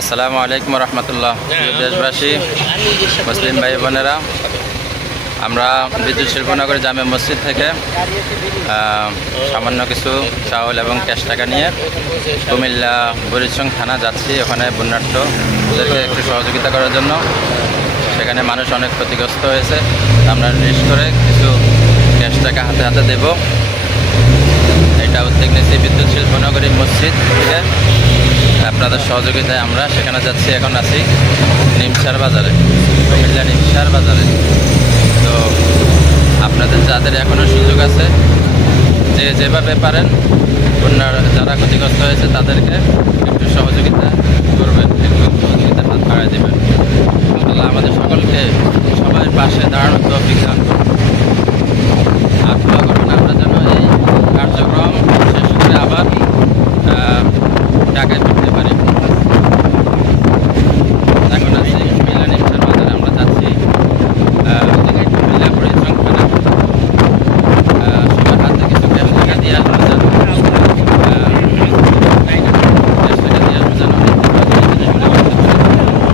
আসসালামু আলাইকুম রহমতুল্লাহ। দেশবাসী, মুসলিম ভাই বোনেরা, আমরা বিদ্যুৎ শিল্পনগর জামে মসজিদ থেকে সামান্য কিছু চাউল এবং ক্যাশ টাকা নিয়ে কুমিল্লা বুড়িচং থানা যাচ্ছি। ওখানে বন্যার্থদেরকে একটু সহযোগিতা করার জন্য। সেখানে মানুষ অনেক ক্ষতিগ্রস্ত হয়েছে। আমরা লিস্ট করে কিছু ক্যাশ টাকা হাতে হাতে দেব। এটা উদ্যোগ নিয়েছি বিদ্যুৎ শিল্পনগরী মসজিদ থেকে। আপনাদের সহযোগিতায় আমরা সেখানে যাচ্ছি। এখন আছি নিমসার বাজারে, কুমিল্লা নিমসার বাজারে। তো আপনাদের যাদের এখনও সুযোগ আছে, যে যেভাবে পারেন বন্যার যারা ক্ষতিগ্রস্ত হয়েছে তাদেরকে একটু সহযোগিতা